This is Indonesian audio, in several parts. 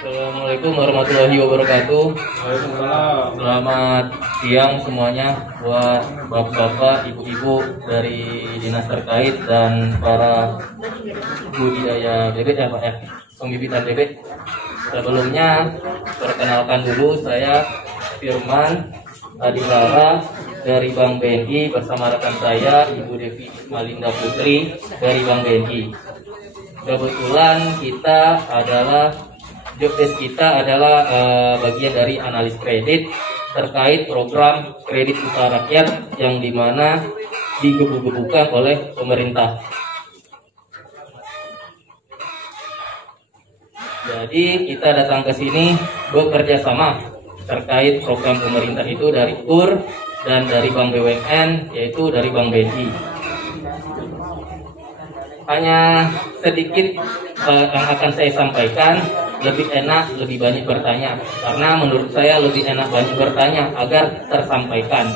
Assalamualaikum warahmatullahi wabarakatuh. Waalaikumsalam. Selamat siang semuanya buat bapak-bapak, ibu-ibu dari dinas terkait dan para budidaya bebek ya Pak ya, pembibitan bebek. Sebelumnya perkenalkan dulu, saya Firman Adibara dari Bank BNI bersama rekan saya Ibu Devi Malinda Putri dari Bank BNI. Kebetulan kita adalah job desk kita adalah bagian dari analis kredit terkait program kredit usaha rakyat yang dimana digebu-gebukan oleh pemerintah. Jadi kita datang ke sini bekerja sama terkait program pemerintah itu dari KUR dan dari Bank BUMN, yaitu dari Bank BNI. Hanya sedikit yang akan saya sampaikan. Lebih enak, lebih banyak bertanya. Karena menurut saya lebih enak banyak bertanya agar tersampaikan.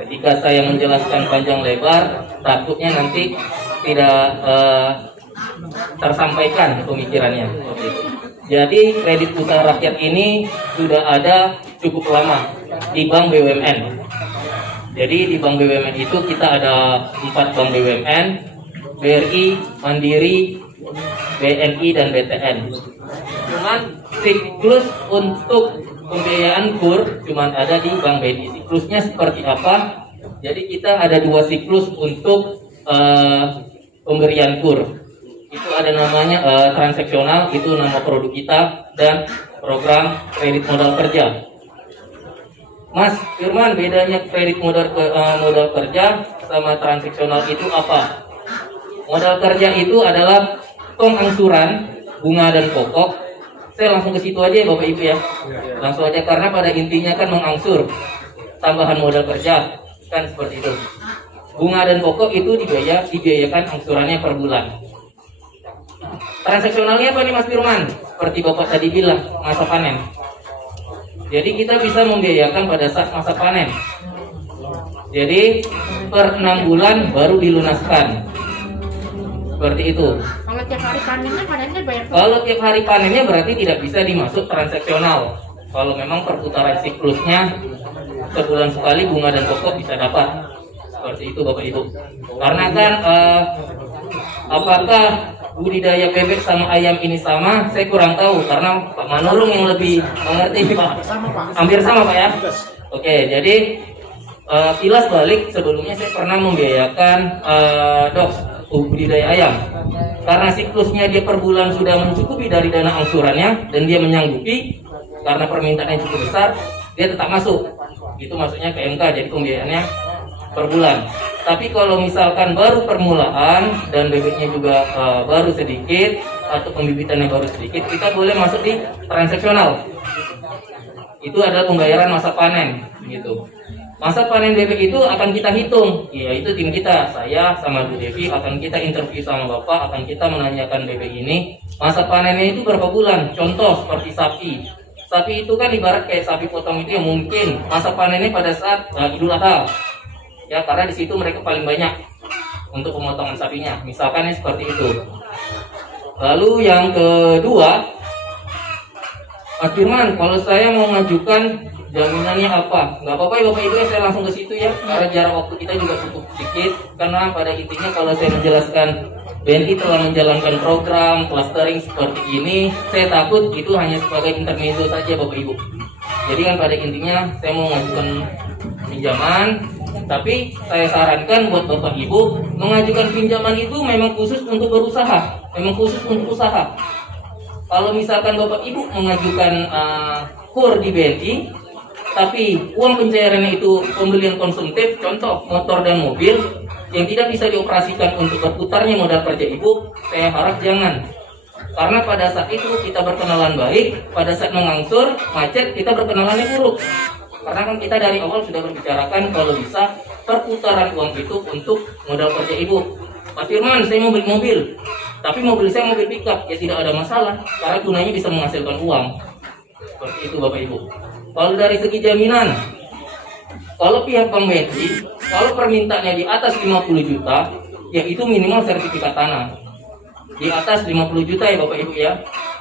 Ketika saya menjelaskan panjang lebar, takutnya nanti tidak tersampaikan pemikirannya. Jadi kredit usaha rakyat ini sudah ada cukup lama di Bank BUMN. Jadi di Bank BUMN itu kita ada 4 Bank BUMN, BRI, Mandiri, BNI, dan BTN. Cuman siklus untuk pembiayaan KUR cuman ada di Bank BNI. Siklusnya seperti apa? Jadi kita ada 2 siklus untuk pemberian KUR. Itu ada namanya transaksional, itu nama produk kita, dan program kredit modal kerja. Mas Firman, bedanya kredit modal kerja sama transaksional itu apa? Modal kerja itu adalah tong angsuran, bunga dan pokok. Saya langsung ke situ aja ya Bapak Ibu ya. Langsung aja, karena pada intinya kan mengangsur tambahan modal kerja, kan seperti itu. Bunga dan pokok itu dibiayakan angsurannya per bulan. Transaksionalnya apa nih Mas Firman? Seperti Bapak tadi bilang, masa panen. Jadi kita bisa membiayakan pada saat masa panen. Jadi per 6 bulan baru dilunaskan. Seperti itu. Kalau tiap hari panennya bayar. Kalau tiap hari panennya berarti tidak bisa dimasuk transaksional. Kalau memang perputaran siklusnya sebulan sekali bunga dan pokok bisa dapat. Seperti itu Bapak Ibu. Karena kan apakah budidaya bebek sama ayam ini sama? Saya kurang tahu karena Pak Manulung yang lebih mengerti Pak. Hampir sama Pak ya. Oke, jadi kilas balik, sebelumnya saya pernah membiayakan budidaya ayam. Karena siklusnya dia per bulan sudah mencukupi dari dana angsurannya dan dia menyanggupi karena permintaannya cukup besar, dia tetap masuk. Itu maksudnya ke MK, jadi pembiayaannya per bulan. Tapi kalau misalkan baru permulaan dan bebeknya juga baru sedikit atau pembibitannya baru sedikit, kita boleh masuk di transaksional. Itu adalah pembayaran masa panen gitu. Masa panen bebek itu akan kita hitung, yaitu tim kita, saya sama Bu Devi akan kita interview sama Bapak, akan kita menanyakan bebek ini masa panennya itu berapa bulan. Contoh seperti sapi. Sapi itu kan ibarat kayak sapi potong itu yang mungkin masa panennya pada saat Idul Adha. Ya, karena di situ mereka paling banyak untuk pemotongan sapinya. Misalkan seperti itu. Lalu yang kedua, Mas Firman, kalau saya mau ngajukan jaminannya apa? Nggak apa-apa ya Bapak Ibu ya, saya langsung ke situ ya. Karena jarak waktu kita juga cukup sedikit. Karena pada intinya kalau saya menjelaskan BNI telah menjalankan program clustering seperti ini, saya takut itu hanya sebagai intermezzo saja Bapak Ibu. Jadi kan pada intinya saya mau mengajukan pinjaman, tapi saya sarankan buat Bapak Ibu mengajukan pinjaman itu memang khusus untuk berusaha, memang khusus untuk usaha. Kalau misalkan Bapak Ibu mengajukan KUR di BNI, tapi uang pencairannya itu pembelian konsumtif, contoh motor dan mobil yang tidak bisa dioperasikan untuk berputarnya modal kerja Ibu, saya harap jangan. Karena pada saat itu kita berkenalan baik, pada saat mengangsur macet kita berkenalannya buruk. Karena kan kita dari awal sudah berbicarakan kalau bisa perputaran uang itu untuk modal kerja Ibu. Mas Firman, saya mau beli mobil, tapi mobil saya mobil pickup, ya tidak ada masalah karena tunainya bisa menghasilkan uang. Seperti itu Bapak Ibu. Kalau dari segi jaminan, kalau pihak Bank BNI, kalau permintaannya di atas 50 juta, ya itu minimal sertifikat tanah. Di atas 50 juta ya Bapak Ibu ya.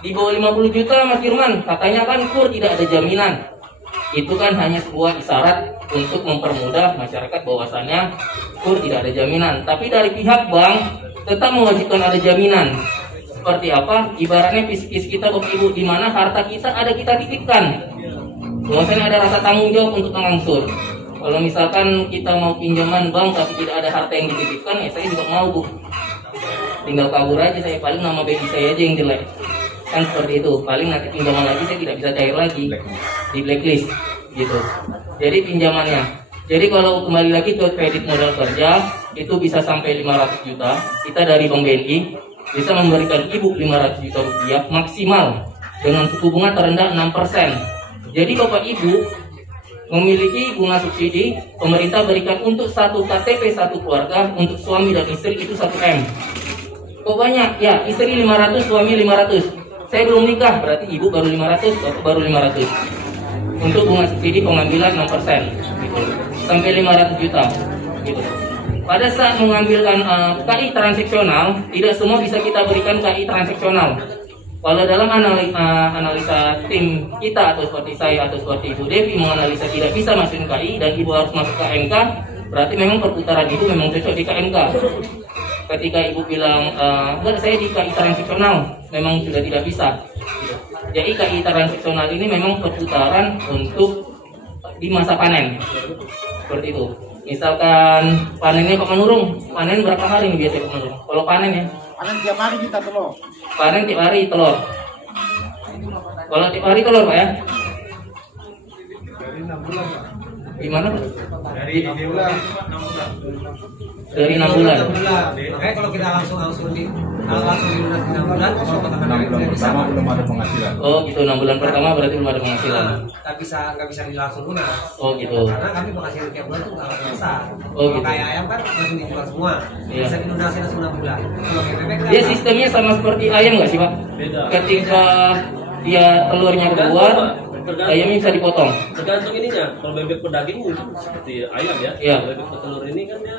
Di bawah 50 juta Mas Firman, katanya kan KUR tidak ada jaminan. Itu kan hanya sebuah isyarat untuk mempermudah masyarakat bahwasannya KUR tidak ada jaminan. Tapi dari pihak bank tetap mewajibkan ada jaminan. Seperti apa? Ibaratnya psikis kita Bapak Ibu, di mana harta kita ada kita titipkan. Bahwasanya ada rasa tanggung jawab untuk mengangsur. Kalau misalkan kita mau pinjaman bank tapi tidak ada harta yang dititipkan, ya saya juga mau Bu. Tinggal kabur aja saya, paling nama baby saya aja yang jelek. Kan seperti itu, paling nanti pinjaman lagi saya tidak bisa cair lagi, di blacklist gitu. Jadi pinjamannya. Jadi kalau kembali lagi ke kredit modal kerja, itu bisa sampai 500 juta. Kita dari Bank BNI bisa memberikan Ibu 500 juta rupiah maksimal dengan suku bunga terendah 6%. Jadi Bapak Ibu memiliki bunga subsidi, pemerintah berikan untuk satu KTP satu keluarga, untuk suami dan istri itu 1 M. Kok banyak? Ya, istri 500, suami 500. Saya belum nikah, berarti ibu baru 500, bapak baru 500. Untuk bunga subsidi pengambilan 6%, gitu. Sampai 500 juta, gitu. Pada saat mengambilkan KI transaksional, tidak semua bisa kita berikan KI transaksional. Kalau dalam analisa tim kita atau seperti saya atau seperti Ibu Devi menganalisa tidak bisa masukin KI dan Ibu harus masuk ke MK, berarti memang perputaran itu memang cocok di KMK. Ketika Ibu bilang, enggak saya di KI transaksional, memang sudah tidak bisa. Jadi KI transaksional ini memang perputaran untuk di masa panen. Seperti itu. Misalkan panennya Pak Manurung, panen berapa hari nih biasanya Pak Manurung? Kalau panen ya? Panen tiap hari kita telur. Panen tiap hari telur. Kalau tiap hari telur Pak ya? Dari 6 bulan Pak. Gimana Pak? Dari 6 bulan. Dari 6 bulan. Makanya kalau kita langsung di langsung dilunasi 6 bulan, kalau katakan 6 bulan pertama belum ada penghasilan. Oh gitu, 6 bulan pertama berarti belum ada penghasilan. nggak bisa langsung lunas. Oh gitu. Karena kami penghasilan tiap bulan tuh nggak besar. Oh, Kalau gitu. kayak ayam kan langsung dijual semua, Iya. bisa dilunasi langsung 6 bulan. Kalau kayak bebek kan Dia sistemnya sama seperti ayam nggak sih Pak? Beda. Ketika dia telurnya keluar, ayamnya bisa dipotong. Tergantung ininya. Kalau bebek pedaging mungkin seperti ayam ya. Iya. Kalau bebek petelur ini kan ya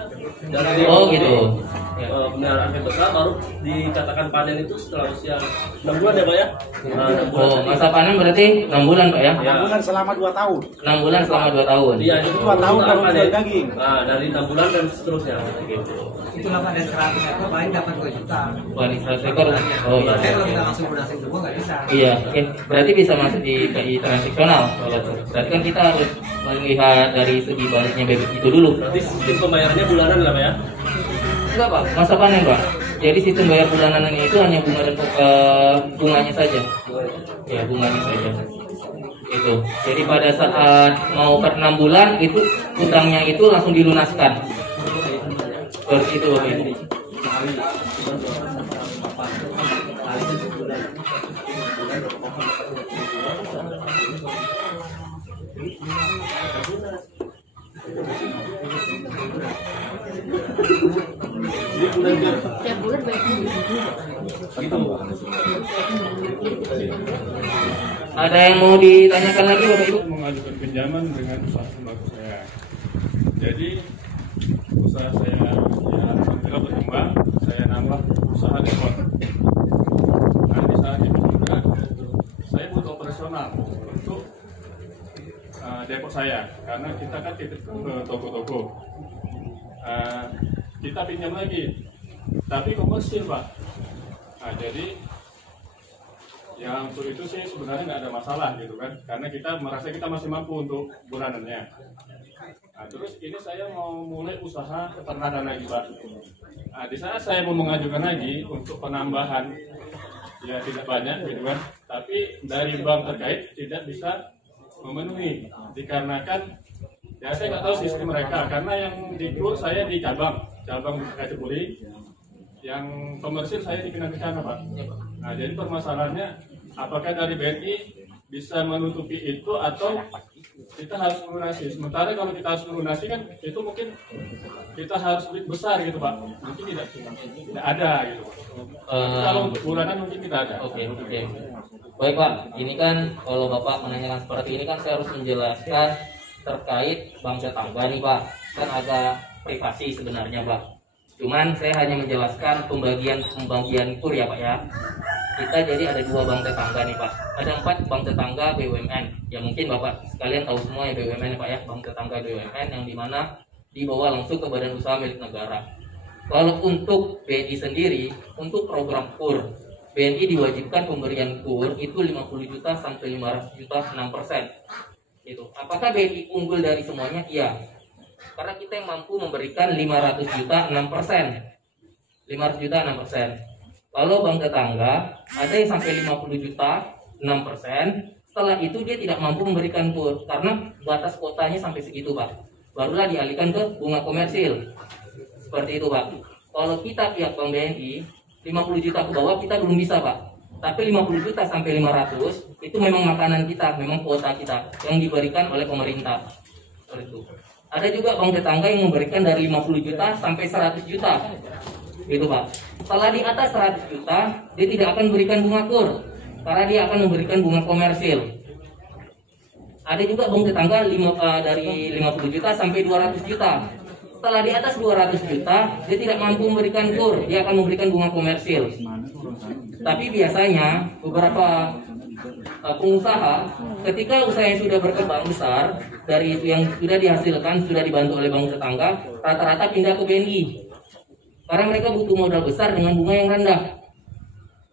dari Oh gitu. Ya. pemeliharaan yang besar baru dikatakan panen itu setelah usia 6 bulan ya Pak ya. Nah, 6 bulan Oh, tadi. masa panen berarti 6 bulan Pak ya? Ya. 6 bulan selama 2 tahun. 6 bulan selama 2 tahun. Iya, itu 2 tahun baru panen. jual daging. Nah, dari 6 bulan dan seterusnya gitu. itulah Pak, dan 100 ekor paling dapat 2 juta. Wah, di 100 ekor. Oh iya. Makanya kalau kita langsung lunasin semua nggak bisa. Iya, oke. Berarti bisa masuk di KI transaksional. Kalau itu. Berarti kan kita harus melihat dari segi baliknya bebek itu dulu. Berarti sistem pembayarannya bulanan lah Pak ya. Enggak Pak, masa panen Pak. Jadi sistem bayar bulanan itu hanya bunga dan bunganya saja. Ya, bunganya saja. Itu. Jadi pada saat mau per 6 bulan itu utangnya itu langsung dilunaskan. Seperti itu Bapak Ibu. Tiap bulan banyak Ada yang mau ditanyakan lagi Bapak Ibu? Mengajukan pinjaman dengan usaha sembako saya. Jadi usaha saya ya alhamdulillah berkembang, saya nambah usaha depot. Nah di saat itu juga saya butuh operasional untuk depot saya, karena kita kan titip ke toko-toko. Kita pinjam lagi, tapi komersil Pak. Nah jadi ya untuk itu sih sebenarnya nggak ada masalah gitu kan, karena kita merasa kita masih mampu untuk bulanannya. Nah terus ini saya mau mulai usaha peternakan lagi Pak. Nah di saat saya mau mengajukan lagi untuk penambahan ya tidak banyak gitu kan, tapi dari bank terkait tidak bisa memenuhi dikarenakan ya saya nggak tahu sistem mereka, karena yang di KUR saya di cabang Kacipuli, yang komersil saya di Pinang Kencana Pak. Nah jadi permasalahannya apakah dari BNI bisa menutupi itu atau kita harus melunasi. Sementara kalau kita harus melunasi kan itu mungkin kita harus beli besar gitu Pak, mungkin tidak ada gitu. Tapi kalau untuk bulanan mungkin kita ada. Oke. Baik Pak, ini kan kalau Bapak menanyakan seperti ini kan saya harus menjelaskan terkait bank tetangga nih Pak. Kan agak privasi sebenarnya Pak. Cuman saya hanya menjelaskan pembagian KUR ya Pak ya. kita jadi ada 2 bank tetangga nih Pak. Ada 4 bank tetangga BUMN. Ya mungkin Bapak sekalian tahu semua ya BUMN ya Pak ya, bank tetangga BUMN yang dimana dibawa langsung ke badan usaha milik negara. Kalau untuk BNI sendiri, untuk program KUR, BNI diwajibkan pemberian KUR itu 50 juta sampai 500 juta 6%. Gitu. Apakah BNI unggul dari semuanya? Iya. Karena kita yang mampu memberikan 500 juta 6%. 500 juta 6%. Kalau bank tetangga ada yang sampai 50 juta 6%. Setelah itu dia tidak mampu memberikan KUR karena batas kotanya sampai segitu Pak. Barulah dialihkan ke bunga komersil. Seperti itu Pak. Kalau kita pihak Bank BNI 50 juta ke bawah kita belum bisa Pak. Tapi 50 juta sampai 500 itu memang makanan kita, memang kuota kita yang diberikan oleh pemerintah. Seperti itu. Ada juga bank tetangga yang memberikan dari 50 juta sampai 100 juta. Gitu Pak. Setelah di atas 100 juta, dia tidak akan memberikan bunga KUR karena dia akan memberikan bunga komersil. Ada juga bank tetangga dari 50 juta sampai 200 juta. Setelah di atas 200 juta, dia tidak mampu memberikan KUR, dia akan memberikan bunga komersil. Tapi biasanya beberapa pengusaha ketika usahanya sudah berkembang besar dari itu yang sudah dihasilkan, sudah dibantu oleh bank tetangga, rata-rata pindah ke BNI. Karena mereka butuh modal besar dengan bunga yang rendah.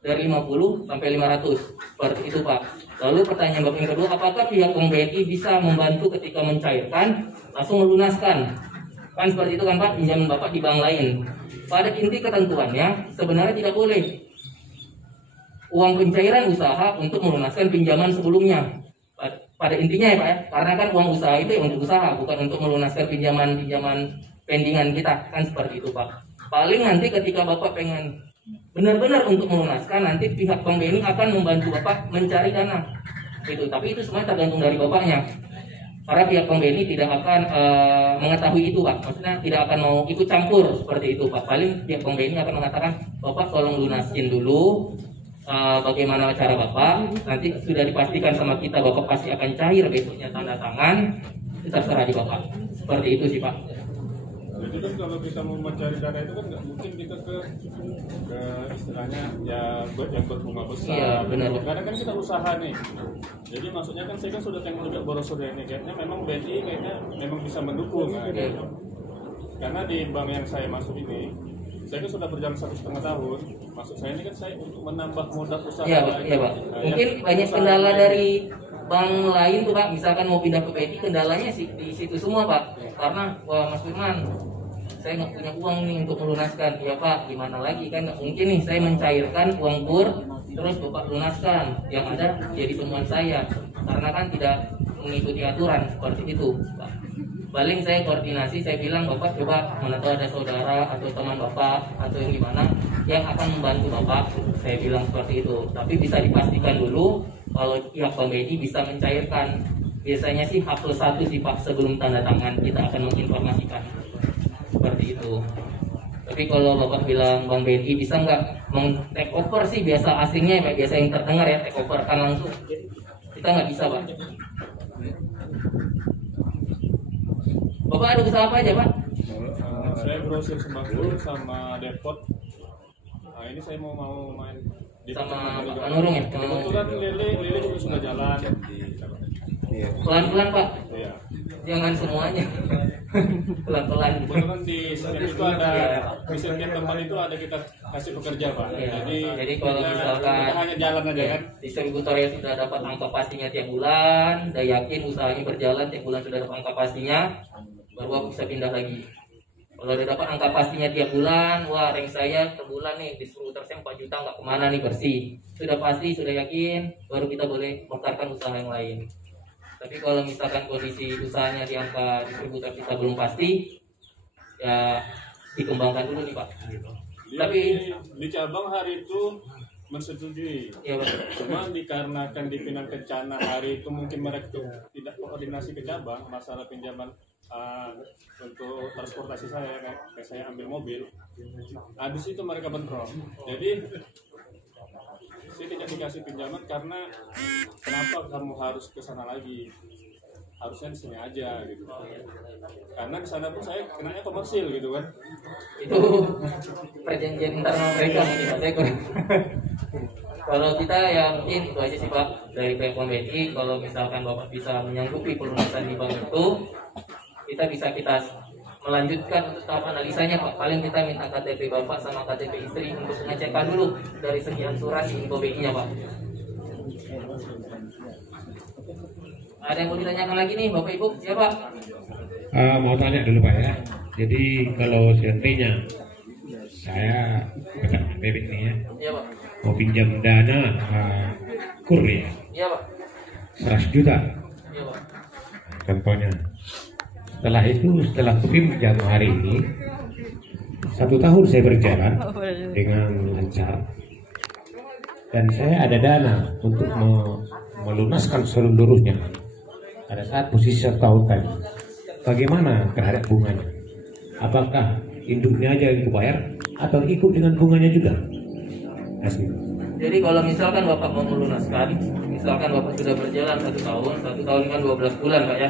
Dari 50 sampai 500. Seperti itu Pak. Lalu pertanyaan Bapak yang kedua, apakah pihak Bank BNI bisa membantu ketika mencairkan langsung melunaskan? Kan seperti itu kan Pak, pinjaman Bapak di bank lain. Pada inti ketentuannya sebenarnya tidak boleh uang pencairan usaha untuk melunaskan pinjaman sebelumnya. Pada intinya ya Pak ya, karena kan uang usaha itu untuk usaha, bukan untuk melunaskan pinjaman pendingan kita, kan seperti itu Pak. Paling nanti ketika Bapak pengen benar-benar untuk melunaskan, nanti pihak Bank BNI akan membantu Bapak mencari dana. Itu, tapi itu semuanya tergantung dari Bapaknya. Karena pihak Bank BNI tidak akan mengetahui itu Pak. Maksudnya tidak akan mau ikut campur seperti itu Pak. Paling pihak Bank BNI akan mengatakan, Bapak tolong lunasin dulu bagaimana cara Bapak. Nanti sudah dipastikan sama kita Bapak pasti akan cair besoknya tanda tangan. Itu terserah di Bapak. Seperti itu sih Pak. Jadi kan kalau kita mau mencari dana itu kan nggak mungkin kita ke istilahnya ya yang berbunga besar. Iya, benar. Karena kan kita usaha nih. Jadi maksudnya kan saya kan sudah tengok juga brosur ini kayaknya memang BNI kayaknya memang bisa mendukung. Kan? Iya. Karena di bank yang saya masuk ini, saya kan sudah berjalan 1,5 tahun. Maksud saya ini kan saya untuk menambah modal usaha. Iya Pak. Iya, Pak. Mungkin banyak kendala dari bank lain tuh Pak. Misalkan mau pindah ke BNI, kendalanya di situ semua Pak. Karena wah Mas Firman, saya nggak punya uang nih untuk melunaskan. Ya Pak, gimana lagi kan nggak mungkin nih saya mencairkan uang KUR terus Bapak lunaskan. Yang ada jadi temuan saya karena kan tidak mengikuti aturan seperti itu Pak. Paling saya koordinasi, saya bilang Bapak coba mana tahu ada saudara atau teman Bapak atau yang gimana yang akan membantu Bapak. Saya bilang seperti itu. Tapi bisa dipastikan dulu kalau pihak Bank BNI bisa mencairkan. Biasanya sih H+1 sih Pak sebelum tanda tangan kita akan menginformasikan. Seperti itu. Tapi kalau Bapak bilang Bank BNI bisa nggak take over sih biasa asingnya ya, biasa yang terdengar ya take over kan langsung. Kita nggak bisa Pak. Bapak ada usaha apa aja Pak? Saya grosir sembako sama depot. Nah ini saya mau main di Sama Pak Nurung ya? Kebetulan Lele juga sudah jalan. Pelan-pelan Pak. Iya. Jangan semuanya. Pelan-pelan. Kebetulan di setiap itu ada di setiap tempat itu ada kita kasih pekerja Pak. Iya. Jadi Kalau misalkan kita hanya jalan aja kan. distributor yang sudah dapat angka pastinya tiap bulan, udah yakin usahanya berjalan tiap bulan sudah dapat angka pastinya, baru bisa pindah lagi. Kalau udah dapat angka pastinya tiap bulan, wah rank saya per bulan nih distributor saya 4 juta nggak kemana nih bersih. Sudah pasti, sudah yakin, baru kita boleh bongkarkan usaha yang lain. Tapi kalau misalkan kondisi usahanya di angka distributor kita belum pasti, ya dikembangkan dulu nih Pak. Gitu. Tapi di cabang hari itu menyetujui. ya betul. Cuma dikarenakan di Pinang Kencana hari itu mungkin mereka tidak koordinasi ke cabang masalah pinjaman untuk transportasi saya, kayak saya ambil mobil. Habis itu mereka bentrok. Jadi saya tidak dikasih pinjaman karena kenapa kamu harus ke sana lagi? Harusnya di sini aja gitu. Karena di sana pun saya kenanya komersil gitu kan. Itu perjanjian internal mereka mungkin Pak. Saya kurang. Kalau kita ya mungkin itu aja sih Pak dari pihak Bank BNI. Kalau misalkan Bapak bisa menyanggupi pelunasan di bank itu, kita melanjutkan untuk tahap analisanya Pak. Paling kita minta KTP Bapak sama KTP istri untuk pengecekan dulu dari segi ansuran di Info BI-nya Pak. Ada yang mau ditanyakan lagi nih Bapak Ibu? Ya Pak. Mau tanya dulu Pak ya. Jadi kalau seandainya saya peternak bebek nih ya, Iya Pak. mau pinjam dana kur ya, Iya Pak. 100 juta Iya Pak. contohnya. Setelah itu, setelah pinjam hari ini, 1 tahun saya berjalan dengan lancar dan saya ada dana untuk melunaskan seluruhnya pada saat posisi 1 tahun tadi. Bagaimana terhadap bunganya? Apakah induknya aja yang dibayar atau ikut dengan bunganya juga? Asli. Jadi kalau misalkan Bapak mau melunaskan, misalkan Bapak sudah berjalan 1 tahun, 1 tahun kan 12 bulan Pak ya.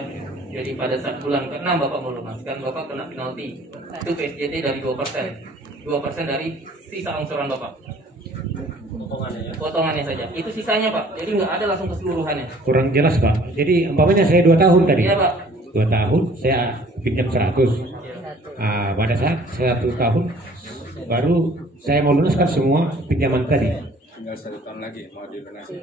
Jadi pada saat bulan ke-6 Bapak melunaskan, Bapak kena penalti. Itu PSJT dari 2%. 2% dari sisa angsuran Bapak. Potongannya saja. Itu sisanya Pak. Jadi nggak ada langsung keseluruhannya. Kurang jelas Pak. Jadi umpamanya saya 2 tahun tadi. Iya Pak. 2 tahun saya pinjam 100. Pada saat 1 tahun baru saya mau lunaskan semua pinjaman tadi. Tinggal 1 tahun lagi mau dilunasi.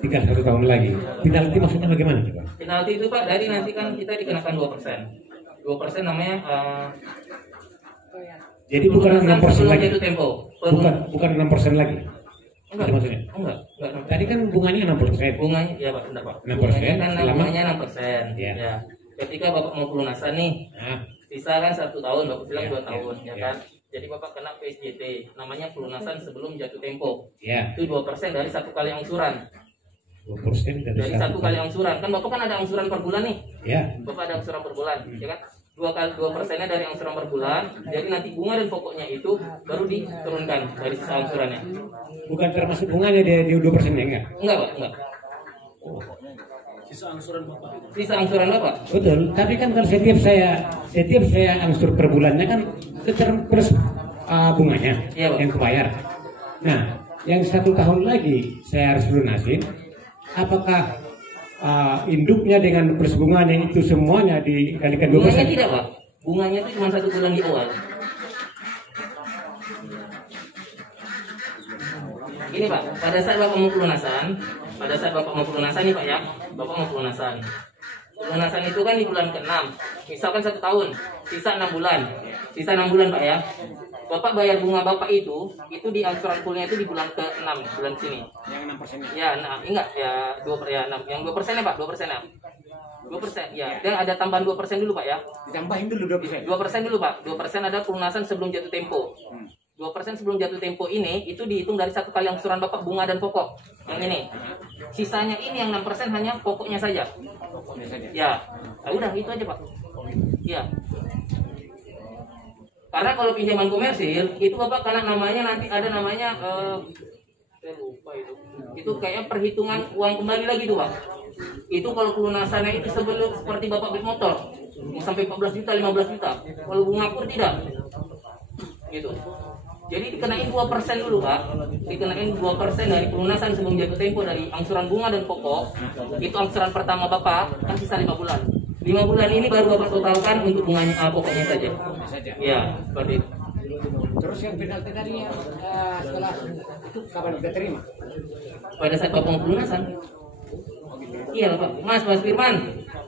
Tinggal 1 tahun lagi. Penalti maksudnya bagaimana Pak? Penalti itu Pak dari nanti kan kita dikenakan 2%. 2% namanya Jadi bukan 6% sebelum lagi. jatuh tempo. Bukan 6% lagi. Enggak, Itu maksudnya. enggak. Tadi kan bunganya 6%. Bunganya ya Pak, enggak Pak. 6% Bunganya kan selama- bunganya 6%. Iya. Ya. Ketika Bapak mau pelunasan nih, Nah, sisa kan 1 tahun, Bapak bilang Iya, 2 tahun, iya, ya iya. kan? Jadi Bapak kena PSJT, namanya pelunasan sebelum jatuh tempo. ya, Itu 2% dari 1 kali angsuran. 2% Dari 1 kali angsuran. Kan Bapak kan ada angsuran per bulan nih. Ya, Bapak ada angsuran per bulan, ya kan? 2% dari angsuran per bulan. Jadi nanti bunga dan pokoknya itu baru diturunkan dari sisa angsurannya. bukan termasuk bunganya dia 2% ya enggak? Enggak Pak, enggak. Sisa angsuran Bapak. Sisa angsuran Bapak. Betul, tapi kan kalau setiap saya angsur per bulannya kan plus bunganya Iya, Pak. yang kebayar. Nah, yang 1 tahun lagi saya harus lunasin. Apakah induknya dengan plus bunganya itu semuanya dikalikan 2%? Bunganya tidak Pak. Bunganya itu cuma 1 bulan di awal. Ini Pak, pada saat Bapak mau pelunasan, nih Pak ya, Bapak mau pelunasan. Pelunasan itu kan di bulan ke-6, misalkan 1 tahun, sisa 6 bulan. Sisa 6 bulan Pak ya. Bapak bayar bunga Bapak itu di angsuran fullnya itu di bulan ke-6, bulan sini. Yang 6% Ya, nah, enggak, ya 2 ya 6. Yang 2% ya Pak, 2% ya. 2% ya. Dan ada tambahan 2% dulu Pak ya. Ditambahin dulu 2%. 2% dulu Pak. 2% ada pelunasan sebelum jatuh tempo. 2% sebelum jatuh tempo ini itu dihitung dari 1 kali angsuran Bapak bunga dan pokok. Yang ini. Sisanya ini yang 6% hanya pokoknya saja. Ya. Nah, udah itu aja Pak. Ya. Karena kalau pinjaman komersil itu Bapak karena namanya nanti ada namanya saya lupa itu. Itu kayak perhitungan uang kembali lagi tuh Pak. Itu kalau pelunasannya itu sebelum seperti Bapak beli motor mau sampai 14 juta, 15 juta. Kalau bunga kur tidak. Gitu. Jadi dikenain 2% dulu Pak. Dikenain 2% dari pelunasan sebelum jatuh tempo dari angsuran bunga dan pokok. Itu angsuran pertama Bapak kan sisa 5 bulan. 5 bulan ini baru Bapak totalkan untuk bunganya pokoknya saja. Ya, seperti itu. Terus yang penalti tadi setelah itu kapan kita terima? Pada saat Bapak mau pelunasan. Iya Pak, Mas Firman,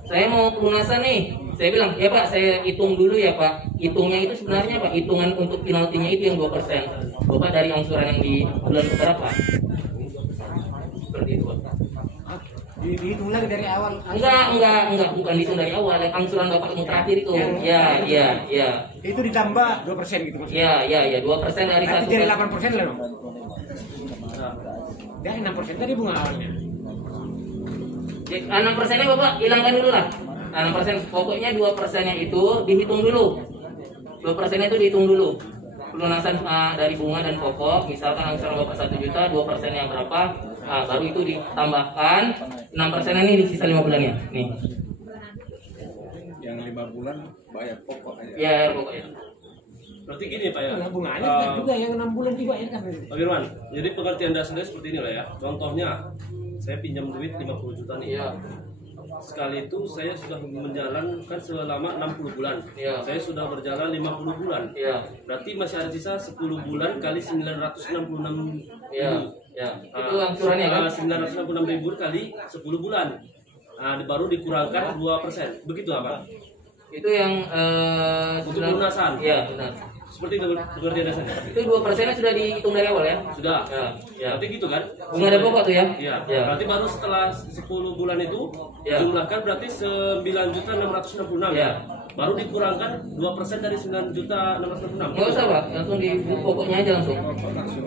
saya mau pelunasan nih. Saya bilang, ya Pak, saya hitung dulu ya Pak. Hitungnya itu sebenarnya Pak, hitungan untuk penaltinya itu yang 2%. Bapak dari angsuran yang di bulan berapa? Seperti itu Pak. Dihitung lagi dari awal. Enggak, bukan dihitung dari awal. Yang angsuran Bapak yang terakhir itu. Ya. Itu ditambah 2% gitu maksudnya. Ya, 2% dari Nanti satu. jadi 8% lah dong. Dari 6% tadi bunga awalnya. 6%-nya Bapak hilangkan dulu lah. 6% pokoknya 2%-nya itu dihitung dulu. 2%-nya itu dihitung dulu. Pelunasan dari bunga dan pokok, misalkan angsuran Bapak 1 juta, 2%-nya berapa? Baru itu ditambahkan 6%-nya ini di sisa 5 bulannya. Nih. Yang 5 bulan bayar pokok aja. Ya, pokoknya. Berarti gini Pak ya. Nah, bunganya kan juga yang 6 bulan juga ya kan. Pak Firman, jadi pengertian dasarnya seperti ini lah ya. Contohnya, saya pinjam duit 50 juta nih. Iya. Sekali itu saya sudah menjalankan selama 60 bulan. Iya. Saya sudah berjalan 50 bulan. Iya. Berarti masih ada sisa 10 bulan kali 966 Iya. ribu. Ya. Itu angsurannya kan? 966 ribu kali 10 bulan. Nah, baru dikurangkan 2%. Begitu apa? Itu yang Untuk pelunasan. Iya, benar. Seperti itu pengertian dasarnya. Itu 2%-nya sudah dihitung dari awal ya? Sudah. Ya. Ya. Berarti gitu kan? Bunga dan pokok tuh ya? Iya. Ya. Berarti baru setelah 10 bulan itu Ya. jumlahkan berarti 9.666. Ya. Baru dikurangkan 2% dari 9.666. Nggak usah Pak, langsung di pokoknya aja langsung.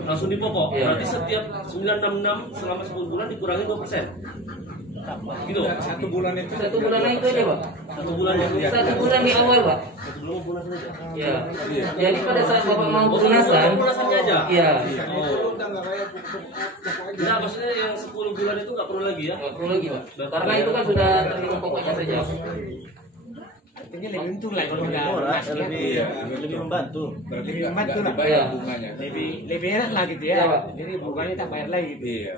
Langsung di pokok. Ya. Berarti setiap 966 selama 10 bulan dikurangi 2%. Gitu. 1 bulan itu 1 bulannya itu aja Pak. 1 bulan ya. 1 bulan di awal Pak. 1 bulan bulan saja. Ya. Jadi pada saat Bapak mau pelunasan, Pelunasannya aja. iya. Oh. Nah, maksudnya yang 10 bulan itu nggak perlu lagi ya? Nggak perlu lagi Pak. Karena itu kan sudah terhitung pokoknya saja. Artinya lebih untung lah kalau nggak Murah, lunas ya. lebih membantu. berarti Lebih nggak membantu lah. dibayar Iya. bunganya. Lebih enak lah gitu ya. Iya, Pak. Jadi bunganya tak bayar lagi gitu. Iya.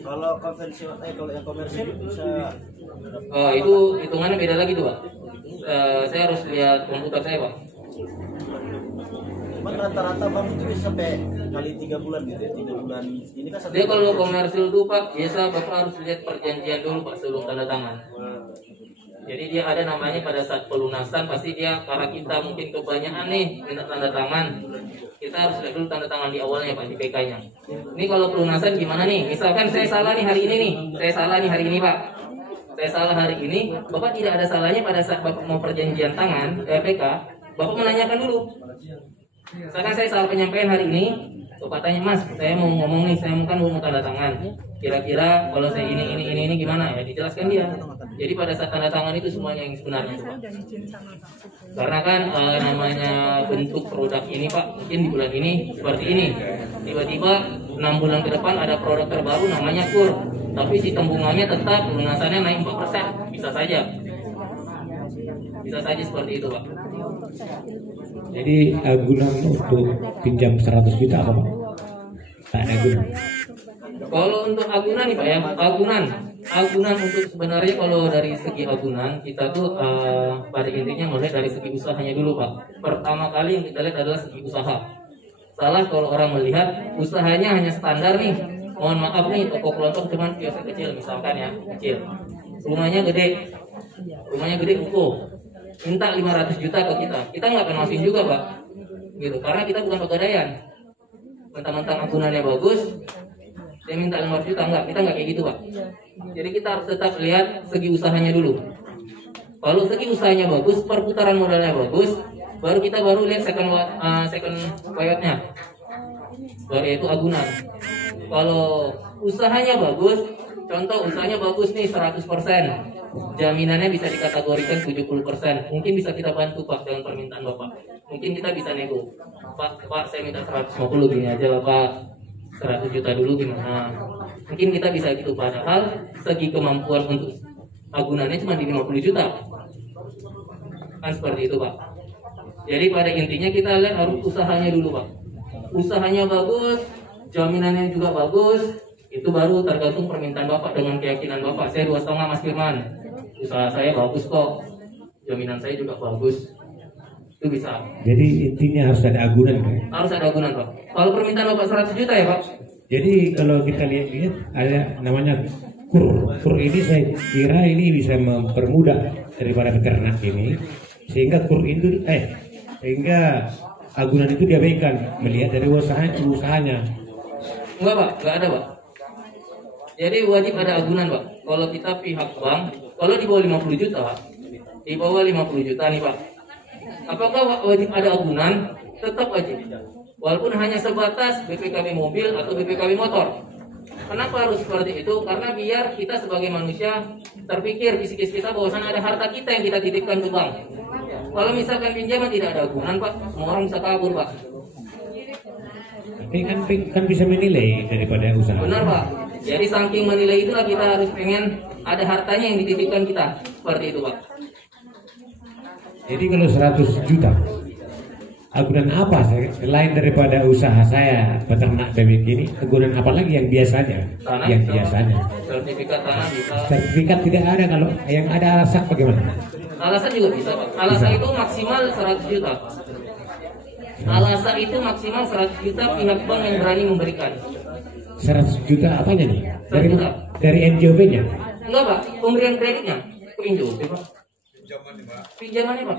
Kalau konvensional, kalau yang komersial bisa Oh, itu hitungannya beda lagi tuh Pak. Saya harus lihat komputer saya Pak. cuman rata-rata bang itu bisa sampai kali 3 bulan gitu ya, 3 bulan. Ini kan Dia kalau komersil tuh Pak, biasa Bapak harus lihat perjanjian dulu Pak sebelum tanda tangan. Jadi dia ada namanya pada saat pelunasan pasti dia karena kita mungkin kebanyakan nih minta tanda tangan. Kita harus lihat dulu tanda tangan di awalnya Pak di PK-nya. Ini kalau pelunasan gimana nih? Misalkan saya salah nih hari ini nih. Saya salah nih hari ini Pak. Saya salah hari ini, Bapak tidak ada salahnya pada saat Bapak mau perjanjian tangan PK, Bapak menanyakan dulu. Misalkan saya salah penyampaian hari ini, Bapak tanya, Mas, saya mau ngomong nih, saya kan mau tanda tangan. Kira-kira kalau saya ini gimana ya? Dijelaskan dia. Jadi pada saat tanda tangan itu semuanya yang sebenarnya Pak. Karena kan namanya bentuk produk ini Pak, mungkin di bulan ini seperti ini. Tiba-tiba 6 bulan ke depan ada produk terbaru namanya KUR. Tapi sistem bunganya tetap lunasannya naik 4%. Bisa saja. Bisa saja seperti itu Pak. Jadi agunan untuk pinjam 100 juta apa Pak? Tak ada agunan. Kalau untuk agunan nih Pak ya, agunan untuk sebenarnya kalau dari segi agunan kita tuh pada intinya mulai dari segi usahanya dulu Pak. Pertama kali yang kita lihat adalah segi usaha. Salah kalau orang melihat usahanya hanya standar nih. Mohon maaf nih toko kelontong cuman kios kecil misalkan ya, kecil. Rumahnya gede uko. Minta 500 juta ke kita nggak akan masukin juga Pak. Gitu, karena kita bukan pegadaian. Mentang-mentang agunannya bagus, dia minta 500 juta kita nggak kayak gitu Pak. Jadi kita harus tetap lihat segi usahanya dulu. Kalau segi usahanya bagus, perputaran modalnya bagus, baru kita lihat second wayotnya, baru itu agunan. Kalau usahanya bagus, contoh usahanya bagus nih 100%, jaminannya bisa dikategorikan 70%. Mungkin bisa kita bantu Pak dengan permintaan Bapak. Mungkin kita bisa nego. Pak saya minta 150 gini aja lah Pak. 100 juta dulu gimana? Mungkin kita bisa gitu. Padahal segi kemampuan untuk agunannya cuma di 50 juta. Kan seperti itu Pak. Jadi pada intinya kita lihat harus usahanya dulu Pak. Usahanya bagus, jaminannya juga bagus. Itu baru tergantung permintaan Bapak dengan keyakinan Bapak. Saya 2,5 Mas Firman. Usaha saya bagus kok. Jaminan saya juga bagus. Itu bisa. Jadi intinya harus ada agunan Pak. Harus ada agunan Pak. Kalau permintaan Bapak 100 juta ya Pak. Jadi kalau kita lihat ada namanya KUR. KUR ini saya kira ini bisa mempermudah daripada peternak ini, sehingga KUR itu sehingga agunan itu diabaikan melihat dari usahanya. Enggak Pak, enggak ada Pak. Jadi wajib ada agunan Pak. Kalau kita pihak bank, kalau di bawah 50 juta Pak, di bawah 50 juta nih Pak, apakah wajib ada agunan? Tetap wajib. Walaupun hanya sebatas BPKB mobil atau BPKB motor. Kenapa harus seperti itu? Karena biar kita sebagai manusia terpikir di psikis kita bahwasannya ada harta kita yang kita titipkan ke bank. Kalau misalkan pinjaman tidak ada agunan Pak, semua orang bisa kabur Pak. Tapi kan bisa menilai daripada usaha. Benar Pak. Jadi saking menilai itulah kita harus pengen ada hartanya yang dititipkan kita. Seperti itu Pak. Jadi kalau 100 juta agunan apa selain daripada usaha saya peternak bebek ini, agunan apa lagi yang biasanya? Tanah Yang bisa, biasanya. sertifikat tanah bisa. Sertifikat tidak ada, kalau yang ada alasak bagaimana? Alasan juga bisa, Pak. Alasan itu maksimal 100 juta. Alasan itu maksimal 100 juta pihak bank yang berani memberikan. 100 juta apanya nih? 100 juta. Dari NJOB-nya? Enggak, Pak. Pemberian kreditnya. Kok NJOB, Pak? Pinjamannya, Pak.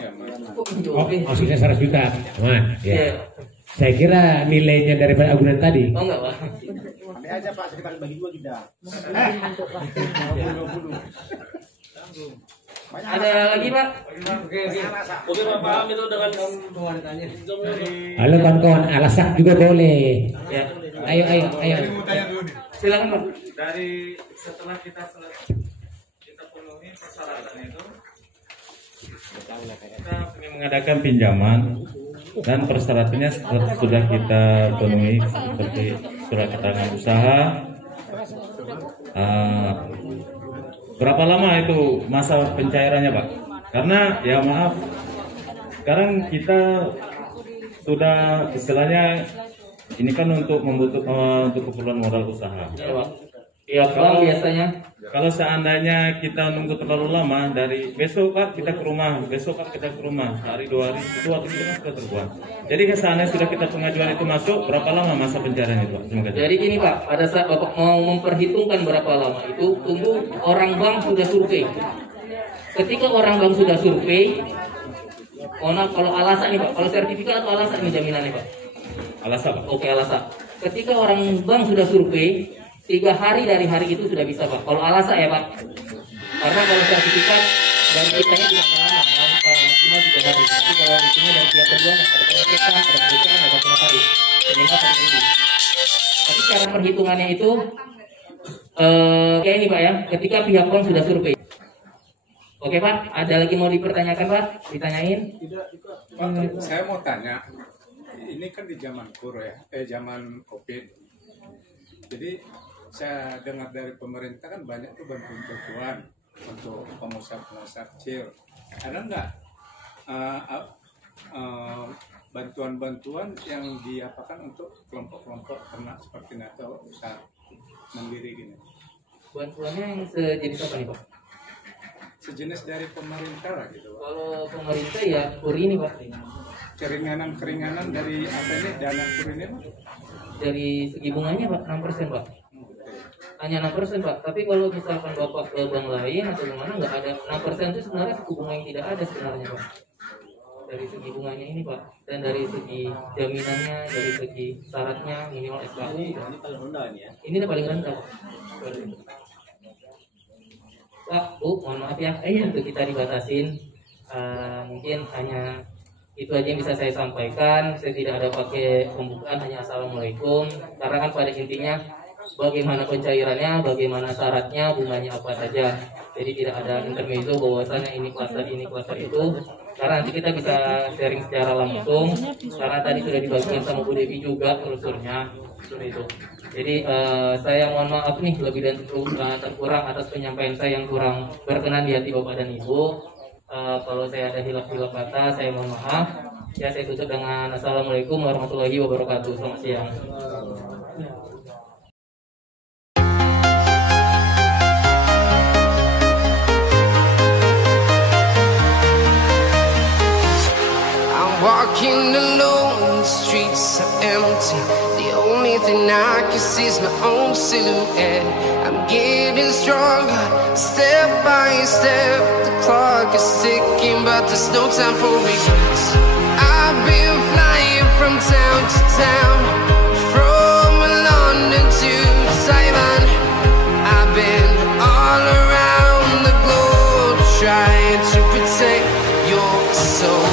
Kok Oh, NJOB? maksudnya 100 juta. Aman. Ya. Iya. Saya kira nilainya daripada agunan tadi. Oh enggak, Pak. Ambil aja Pak, sekitar bagi 2 juga. Ada lagi, Pak? Oke Pak, paham itu dengan Halo kawan-kawan, alasak juga boleh. Ya. Ayo. Silakan, Pak. Dari setelah kita penuhi persyaratan itu, kita ingin mengadakan pinjaman dan persyaratannya sudah kita penuhi seperti surat keterangan usaha. Berapa lama itu masa pencairannya, Pak? Karena ya maaf, sekarang kita sudah istilahnya ini kan untuk untuk keperluan modal usaha. Ya, Pak. Ya, Bang, biasanya. Kalau seandainya kita nunggu terlalu lama, dari besok Pak kita ke rumah, besok Pak kita ke rumah, hari 2 hari itu waktu itu kan sudah terbuang. Jadi seandainya sudah kita pengajuan itu masuk, berapa lama masa pencarian itu Pak? Terima kasih. Jadi gini, Pak, pada saat Bapak mau memperhitungkan berapa lama itu, tunggu orang bank sudah survei. Ketika orang bank sudah survei, kalau alasan nih, Pak, kalau sertifikat atau alasan ini jaminannya, Pak? Alasan Pak. Oke, alasan. Ketika orang bank sudah survei, 3 hari dari hari itu sudah bisa, Pak. Kalau alasan ya, Pak. Karena kalau sertifikat dari kitanya tidak lama, maksimal 3 hari. Tapi kalau hitungnya dari pihak kedua ada pengecekan, ada pengecekan, ada pengetahuan. Minimal 1 minggu. Tapi cara perhitungannya itu kayak ini, Pak ya. Ketika pihak bank sudah survei. Oke, Pak. Ada lagi mau dipertanyakan, Pak? Ditanyain? Pak, saya mau tanya, ini kan di zaman kuro ya, zaman COVID. Jadi saya dengar dari pemerintah kan banyak tuh bantuan untuk pengusaha-pengusaha kecil. Ada nggak bantuan-bantuan yang diapakan untuk kelompok-kelompok ternak seperti ini atau usaha mandiri gini? Bantuannya yang sejenis apa nih, Pak? Sejenis dari pemerintah lah gitu. Kalau pemerintah ya kur ini, Pak. Keringanan dari apa ini, dana kur ini Pak? Dari segi bunganya, Pak, 6%, Pak. Hanya 6%, Pak. Tapi kalau misalkan Bapak ke bank lain atau gimana, nggak ada 6% itu sebenarnya suku bunga yang tidak ada sebenarnya, Pak. Dari segi bunganya ini, Pak. Dan dari segi jaminannya, dari segi syaratnya minimal SKU. Ini paling rendah ini ya. Ini udah paling rendah, Pak. Pak, Bu, mohon maaf ya. Untuk kita dibatasin. Mungkin hanya itu aja yang bisa saya sampaikan. Saya tidak ada pakai pembukaan, hanya assalamualaikum. Karena kan pada intinya bagaimana pencairannya, bagaimana syaratnya, bunganya apa saja. Jadi tidak ada intermezzo bahwasanya ini kluster itu. Karena nanti kita bisa sharing secara langsung. Karena tadi sudah dibagikan sama Bu Devi juga telusurnya seperti itu. Jadi saya mohon maaf nih lebih dan terkurang atas penyampaian saya yang kurang berkenan di hati Bapak dan Ibu. Kalau saya ada hilaf-hilaf kata, saya mohon maaf. Ya, saya tutup dengan assalamualaikum warahmatullahi wabarakatuh. Selamat siang. I'm walking alone, the streets are empty. The only thing I can see is my own silhouette. I'm getting stronger, step by step. The clock is ticking, but there's no time for regrets. I've been flying from town to town, from London to Taiwan. I've been all around the globe, trying to protect your soul.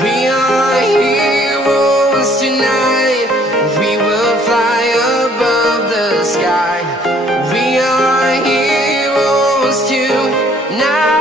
We are heroes tonight. We will fly above the sky. We are heroes tonight.